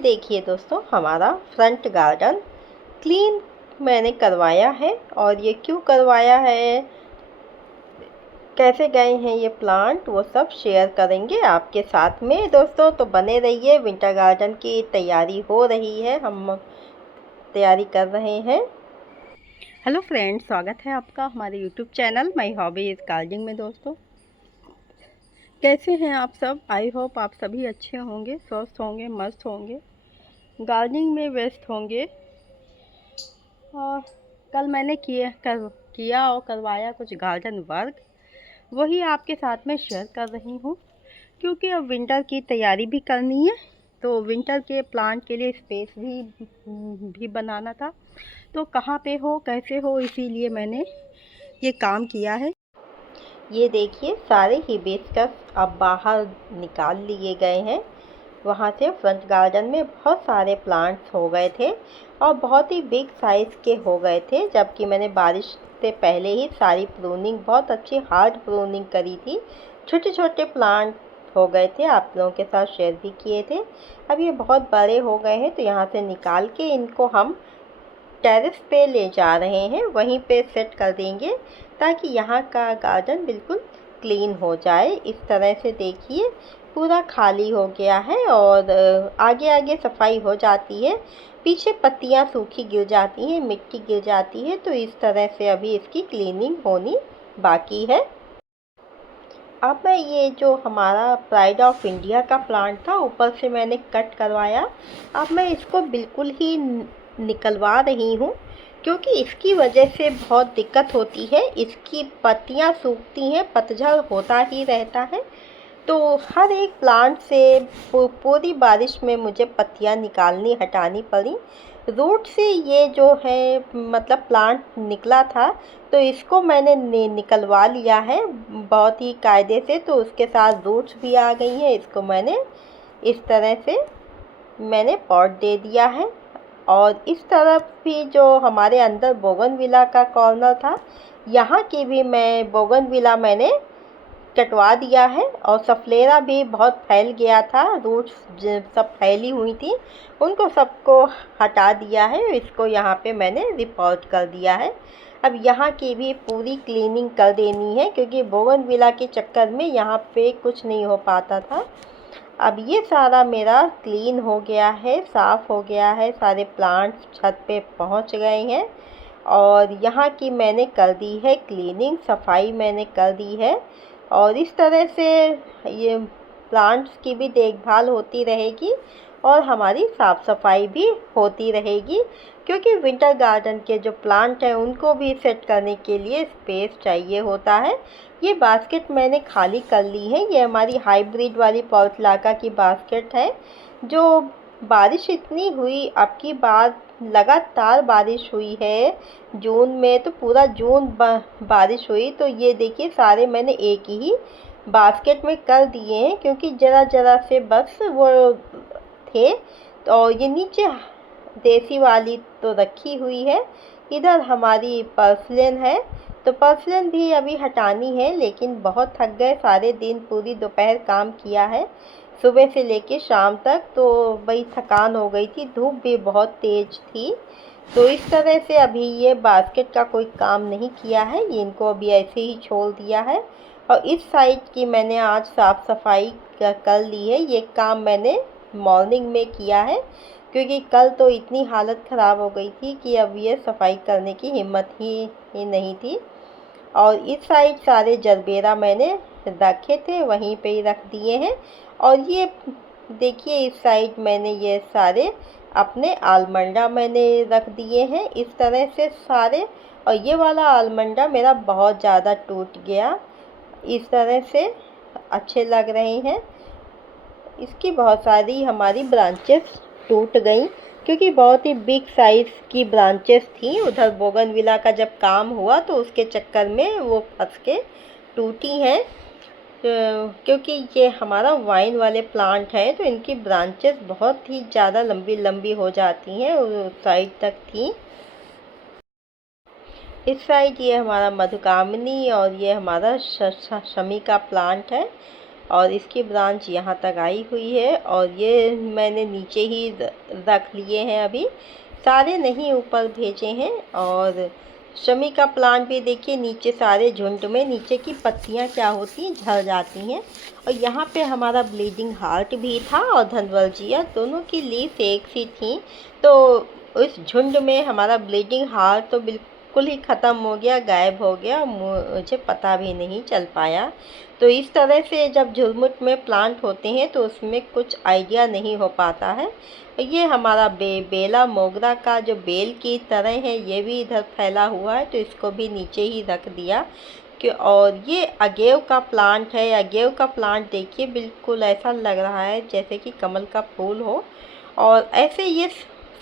देखिए दोस्तों, हमारा फ्रंट गार्डन क्लीन मैंने करवाया है। और ये क्यों करवाया है, कैसे गए हैं ये प्लांट, वो सब शेयर करेंगे आपके साथ में दोस्तों। तो बने रहिए। विंटर गार्डन की तैयारी हो रही है, हम तैयारी कर रहे हैं। हेलो फ्रेंड्स, स्वागत है आपका हमारे YouTube channel my hobby is gardening में। दोस्तों कैसे हैं आप सब? आई होप आप सभी अच्छे होंगे, स्वस्थ होंगे, मस्त होंगे, गार्डनिंग में व्यस्त होंगे। और कल मैंने किया और करवाया कुछ गार्डन वर्क, वही आपके साथ में शेयर कर रही हूँ। क्योंकि अब विंटर की तैयारी भी करनी है, तो विंटर के प्लांट के लिए स्पेस भी बनाना था। तो कहाँ पे हो, कैसे हो, इसीलिए मैंने ये काम किया है। ये देखिए, सारे हिबिस्कस अब बाहर निकाल लिए गए हैं। वहाँ से फ्रंट गार्डन में बहुत सारे प्लांट्स हो गए थे और बहुत ही बिग साइज़ के हो गए थे, जबकि मैंने बारिश से पहले ही सारी प्रूनिंग, बहुत अच्छी हार्ड प्रूनिंग करी थी। छोटे छोटे प्लांट हो गए थे, आप लोगों के साथ शेयर भी किए थे। अब ये बहुत बड़े हो गए हैं, तो यहाँ से निकाल के इनको हम टेरेस पे ले जा रहे हैं, वहीं पे सेट कर देंगे ताकि यहाँ का गार्डन बिल्कुल क्लीन हो जाए। इस तरह से देखिए, पूरा खाली हो गया है और आगे आगे सफाई हो जाती है, पीछे पत्तियाँ सूखी गिर जाती हैं, मिट्टी गिर जाती है। तो इस तरह से अभी इसकी क्लीनिंग होनी बाकी है। अब मैं ये जो हमारा प्राइड ऑफ इंडिया का प्लांट था, ऊपर से मैंने कट करवाया। अब मैं इसको बिल्कुल ही निकलवा रही हूँ, क्योंकि इसकी वजह से बहुत दिक्कत होती है। इसकी पत्तियाँ सूखती हैं, पतझड़ होता ही रहता है। तो हर एक प्लांट से पूरी बारिश में मुझे पत्तियाँ निकालनी, हटानी पड़ी। रूट से ये जो है, मतलब प्लांट निकला था, तो इसको मैंने निकलवा लिया है बहुत ही कायदे से। तो उसके साथ रूट्स भी आ गई हैं। इसको मैंने इस तरह से पॉट दे दिया है। और इस तरफ भी जो हमारे अंदर बोगनविला का कॉर्नर था, यहाँ की भी बोगनविला मैंने कटवा दिया है। और सफलेरा भी बहुत फैल गया था, रूट्स सब फैली हुई थी, उनको सबको हटा दिया है। इसको यहाँ पे मैंने रिपोर्ट कर दिया है। अब यहाँ की भी पूरी क्लीनिंग कर देनी है, क्योंकि बोगनविला के चक्कर में यहाँ पे कुछ नहीं हो पाता था। अब ये सारा मेरा क्लीन हो गया है, साफ़ हो गया है, सारे प्लांट्स छत पे पहुँच गए हैं। और यहाँ की मैंने कर दी है क्लीनिंग, सफाई मैंने कर दी है। और इस तरह से ये प्लांट्स की भी देखभाल होती रहेगी और हमारी साफ़ सफाई भी होती रहेगी, क्योंकि विंटर गार्डन के जो प्लांट हैं उनको भी सेट करने के लिए स्पेस चाहिए होता है। ये बास्केट मैंने खाली कर ली है। ये हमारी हाइब्रिड वाली पॉलीलाका की बास्केट है। जो बारिश इतनी हुई, अब की बार लगातार बारिश हुई है जून में, तो पूरा जून बारिश हुई। तो ये देखिए, सारे मैंने एक ही बास्केट में कर दिए हैं, क्योंकि ज़रा ज़रा से बस वो थे। तो ये नीचे देसी वाली तो रखी हुई है। इधर हमारी पर्सलिन है, तो पर्सलिन भी अभी हटानी है, लेकिन बहुत थक गए, सारे दिन पूरी दोपहर काम किया है, सुबह से लेके शाम तक। तो भाई थकान हो गई थी, धूप भी बहुत तेज़ थी। तो इस तरह से अभी ये बास्केट का कोई काम नहीं किया है, ये इनको अभी ऐसे ही छोड़ दिया है। और इस साइड की मैंने आज साफ़ सफाई कर ली है। ये काम मैंने मॉर्निंग में किया है, क्योंकि कल तो इतनी हालत ख़राब हो गई थी कि अब ये सफाई करने की हिम्मत ही नहीं थी। और इस साइड सारे जरबेरा मैंने रखे थे, वहीं पे ही रख दिए हैं। और ये देखिए, इस साइड मैंने ये सारे अपने आलमंडा मैंने रख दिए हैं इस तरह से सारे। और ये वाला आलमंडा मेरा बहुत ज़्यादा टूट गया, इस तरह से अच्छे लग रहे हैं। इसकी बहुत सारी हमारी ब्रांचेस टूट गई, क्योंकि बहुत ही बिग साइज़ की ब्रांचेस थी। उधर बोगनविला का जब काम हुआ, तो उसके चक्कर में वो फंस के टूटी हैं। क्योंकि ये हमारा वाइन वाले प्लांट है, तो इनकी ब्रांचेस बहुत ही ज़्यादा लंबी लंबी हो जाती हैं, उस साइड तक थी। इस साइड ये हमारा मधुकामिनी और ये हमारा शमी का प्लांट है। और इसकी ब्रांच यहाँ तक आई हुई है और ये मैंने नीचे ही रख लिए हैं, अभी सारे नहीं ऊपर भेजे हैं। और शमी का प्लांट भी देखिए नीचे सारे झुंड में नीचे की पत्तियाँ क्या होती हैं, झड़ जाती हैं। और यहाँ पे हमारा ब्लीडिंग हार्ट भी था और धनवल्जिया, दोनों की लीफ एक सी थी। तो उस झुंड में हमारा ब्लीडिंग हार्ट तो बिल्कुल ही ख़त्म हो गया, गायब हो गया, मुझे पता भी नहीं चल पाया। तो इस तरह से जब झुरमुट में प्लांट होते हैं तो उसमें कुछ आइडिया नहीं हो पाता है। ये हमारा बेला मोगरा का जो बेल की तरह है ये भी इधर फैला हुआ है, तो इसको भी नीचे ही रख दिया कि। और ये अगेव का प्लांट है। अगेव का प्लांट देखिए बिल्कुल ऐसा लग रहा है जैसे कि कमल का फूल हो, और ऐसे ये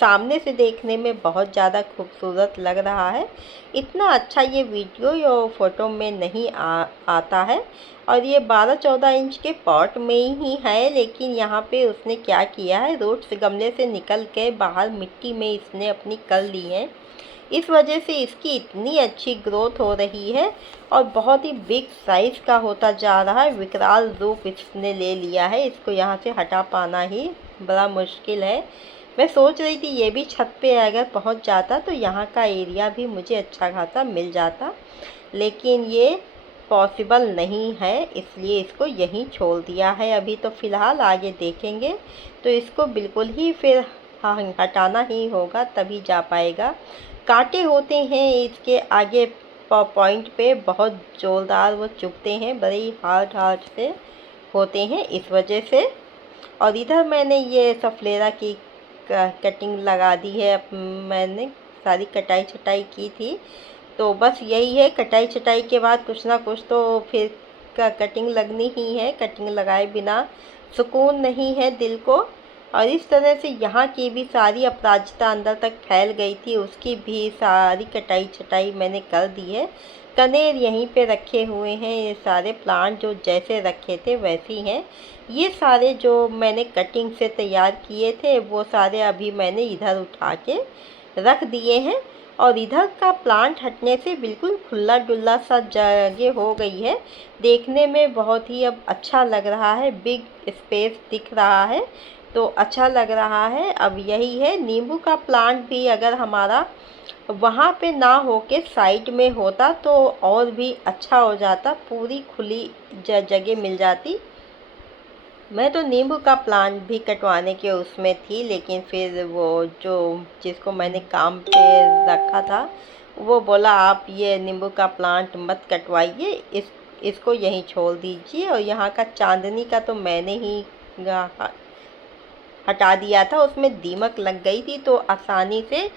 सामने से देखने में बहुत ज़्यादा खूबसूरत लग रहा है। इतना अच्छा ये वीडियो या फ़ोटो में नहीं आता है। और ये 12-14 इंच के पॉट में ही है, लेकिन यहाँ पे उसने क्या किया है, रूट्स गमले से निकल के बाहर मिट्टी में इसने अपनी कर ली है। इस वजह से इसकी इतनी अच्छी ग्रोथ हो रही है और बहुत ही बिग साइज़ का होता जा रहा है। विकराल रूप इसने ले लिया है। इसको यहाँ से हटा पाना ही बड़ा मुश्किल है। मैं सोच रही थी ये भी छत पे अगर पहुँच जाता तो यहाँ का एरिया भी मुझे अच्छा खासा मिल जाता, लेकिन ये पॉसिबल नहीं है, इसलिए इसको यहीं छोड़ दिया है अभी। तो फ़िलहाल आगे देखेंगे। तो इसको बिल्कुल ही फिर हटाना ही होगा, तभी जा पाएगा। कांटे होते हैं इसके आगे पॉइंट पे, बहुत ज़ोरदार वो चुभते हैं, बड़े ही हार्ड से होते हैं इस वजह से। और इधर मैंने ये सफलेरा की कटिंग लगा दी है। मैंने सारी कटाई छटाई की थी, तो बस यही है, कटाई छटाई के बाद कुछ ना कुछ तो फिर कटिंग लगनी ही है। कटिंग लगाए बिना सुकून नहीं है दिल को। और इस तरह से यहाँ की भी सारी अपराजिता अंदर तक फैल गई थी, उसकी भी सारी कटाई छटाई मैंने कर दी है। कनेर यहीं पे रखे हुए हैं, ये सारे प्लांट जो जैसे रखे थे वैसे ही हैं। ये सारे जो मैंने कटिंग से तैयार किए थे वो सारे अभी मैंने इधर उठा के रख दिए हैं। और इधर का प्लांट हटने से बिल्कुल खुला डुल्ला सा जगह हो गई है, देखने में बहुत ही अब अच्छा लग रहा है, बिग स्पेस दिख रहा है, तो अच्छा लग रहा है। अब यही है, नींबू का प्लांट भी अगर हमारा वहाँ पे ना हो के साइड में होता तो और भी अच्छा हो जाता, पूरी खुली जगह मिल जाती। मैं तो नींबू का प्लांट भी कटवाने के उसमें थी, लेकिन फिर वो जो जिसको मैंने काम पे रखा था वो बोला आप ये नींबू का प्लांट मत कटवाइए, इसको यहीं छोड़ दीजिए। और यहाँ का चांदनी का तो मैंने ही हटा दिया था, उसमें दीमक लग गई थी तो आसानी से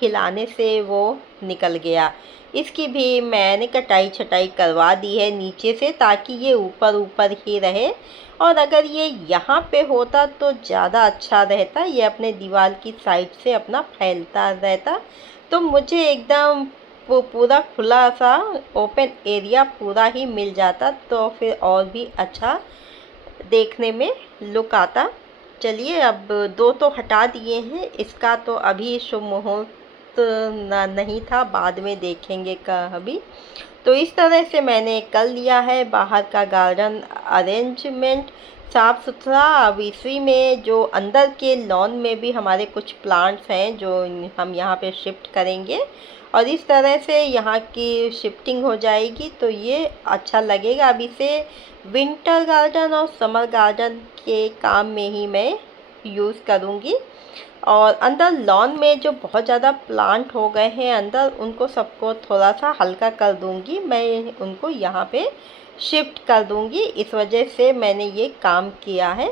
हिलाने से वो निकल गया। इसकी भी मैंने कटाई छटाई करवा दी है नीचे से, ताकि ये ऊपर ऊपर ही रहे। और अगर ये यहाँ पे होता तो ज़्यादा अच्छा रहता, ये अपने दीवार की साइड से अपना फैलता रहता, तो मुझे एकदम वो पूरा खुला सा ओपन एरिया पूरा ही मिल जाता, तो फिर और भी अच्छा देखने में लुक आता। चलिए अब दो तो हटा दिए हैं, इसका तो अभी शुभ मुहूर्त नहीं था, बाद में देखेंगे कभी। तो इस तरह से मैंने कर लिया है बाहर का गार्डन अरेंजमेंट साफ़ सुथरा। अब इसी में जो अंदर के लॉन में भी हमारे कुछ प्लांट्स हैं जो हम यहाँ पे शिफ्ट करेंगे, और इस तरह से यहाँ की शिफ्टिंग हो जाएगी तो ये अच्छा लगेगा। अब इसे विंटर गार्डन और समर गार्डन के काम में ही मैं यूज़ करूँगी। और अंदर लॉन में जो बहुत ज़्यादा प्लांट हो गए हैं अंदर, उनको सबको थोड़ा सा हल्का कर दूँगी, मैं उनको यहाँ पे शिफ्ट कर दूँगी। इस वजह से मैंने ये काम किया है,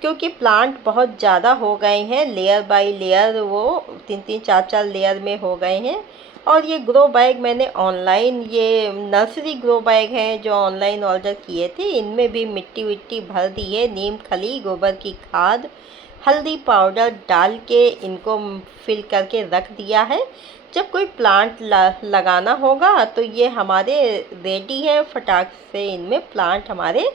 क्योंकि प्लांट बहुत ज़्यादा हो गए हैं, लेयर बाय लेयर वो 3-3 4-4 लेयर में हो गए हैं। और ये ग्रो बैग मैंने ऑनलाइन, ये नर्सरी ग्रो बैग हैं जो ऑनलाइन ऑर्डर किए थे, इनमें भी मिट्टी विट्टी भर दी है, नीम खली, गोबर की खाद, हल्दी पाउडर डाल के इनको फिल करके रख दिया है। जब कोई प्लांट लगाना होगा तो ये हमारे रेडी है, फटाक से इनमें प्लांट हमारे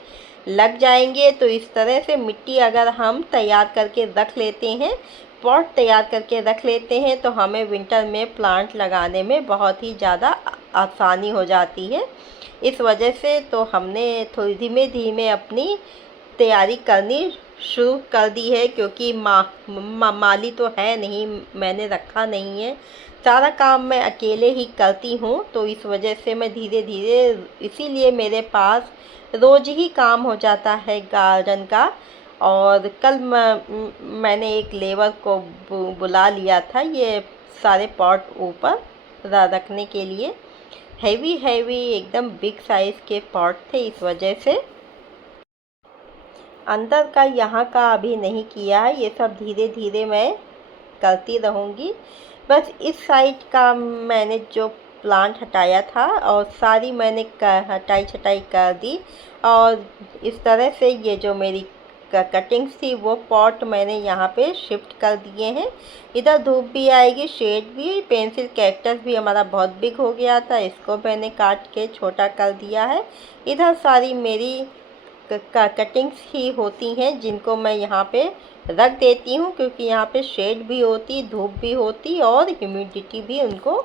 लग जाएंगे। तो इस तरह से मिट्टी अगर हम तैयार करके रख लेते हैं, पॉट तैयार करके रख लेते हैं, तो हमें विंटर में प्लांट लगाने में बहुत ही ज़्यादा आसानी हो जाती है। इस वजह से तो हमने थोड़ी धीमे धीमे अपनी तैयारी करनी शुरू कर दी है, क्योंकि माली तो है नहीं, मैंने रखा नहीं है, सारा काम मैं अकेले ही करती हूँ। तो इस वजह से मैं धीरे धीरे, इसीलिए मेरे पास रोज़ ही काम हो जाता है गार्डन का। और कल मैंने एक लेबर को बुला लिया था ये सारे पॉट ऊपर रखने के लिए। हैवी हैवी एकदम बिग साइज़ के पॉट थे, इस वजह से अंदर का यहाँ का अभी नहीं किया है, ये सब धीरे धीरे मैं करती रहूँगी। बस इस साइड का मैंने जो प्लांट हटाया था और सारी मैंने हटाई छटाई कर दी। और इस तरह से ये जो मेरी कटिंग्स थी वो पॉट मैंने यहाँ पे शिफ्ट कर दिए हैं। इधर धूप भी आएगी, शेड भी। पेंसिल कैक्टस भी हमारा बहुत बिग हो गया था, इसको मैंने काट के छोटा कर दिया है। इधर सारी मेरी कटिंग्स ही होती हैं जिनको मैं यहाँ पे रख देती हूँ, क्योंकि यहाँ पे शेड भी होती, धूप भी होती और ह्यूमिडिटी भी उनको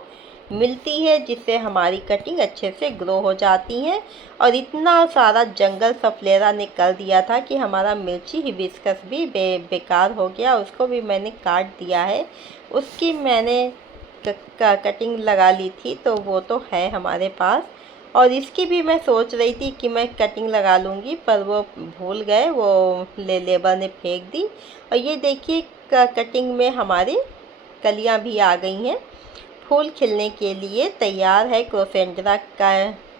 मिलती है, जिससे हमारी कटिंग अच्छे से ग्रो हो जाती है। और इतना सारा जंगल सफलेरा ने कर दिया था कि हमारा मिर्ची हिबिस्कस भी बेकार हो गया, उसको भी मैंने काट दिया है। उसकी मैंने कटिंग लगा ली थी, तो वो तो है हमारे पास। और इसकी भी मैं सोच रही थी कि मैं कटिंग लगा लूँगी, पर वो भूल गए, वो लेबर ने फेंक दी। और ये देखिए कटिंग में हमारी कलियाँ भी आ गई हैं, फूल खिलने के लिए तैयार है। क्रोसेंड्रा का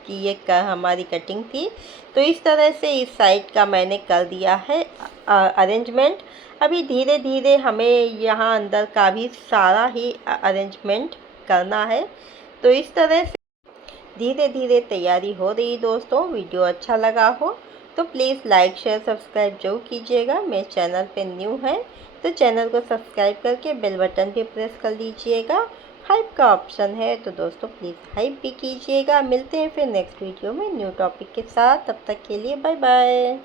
की ये हमारी कटिंग थी। तो इस तरह से इस साइड का मैंने कर दिया है अरेंजमेंट। अभी धीरे धीरे हमें यहाँ अंदर का भी सारा ही अरेंजमेंट करना है। तो इस तरह से धीरे धीरे तैयारी हो रही। दोस्तों, वीडियो अच्छा लगा हो तो प्लीज़ लाइक शेयर सब्सक्राइब जरूर कीजिएगा। मेरे चैनल पे न्यू है तो चैनल को सब्सक्राइब करके बेल बटन भी प्रेस कर लीजिएगा। हाइप का ऑप्शन है तो दोस्तों प्लीज़ हाइप भी कीजिएगा। मिलते हैं फिर नेक्स्ट वीडियो में न्यू टॉपिक के साथ। तब तक के लिए बाय बाय।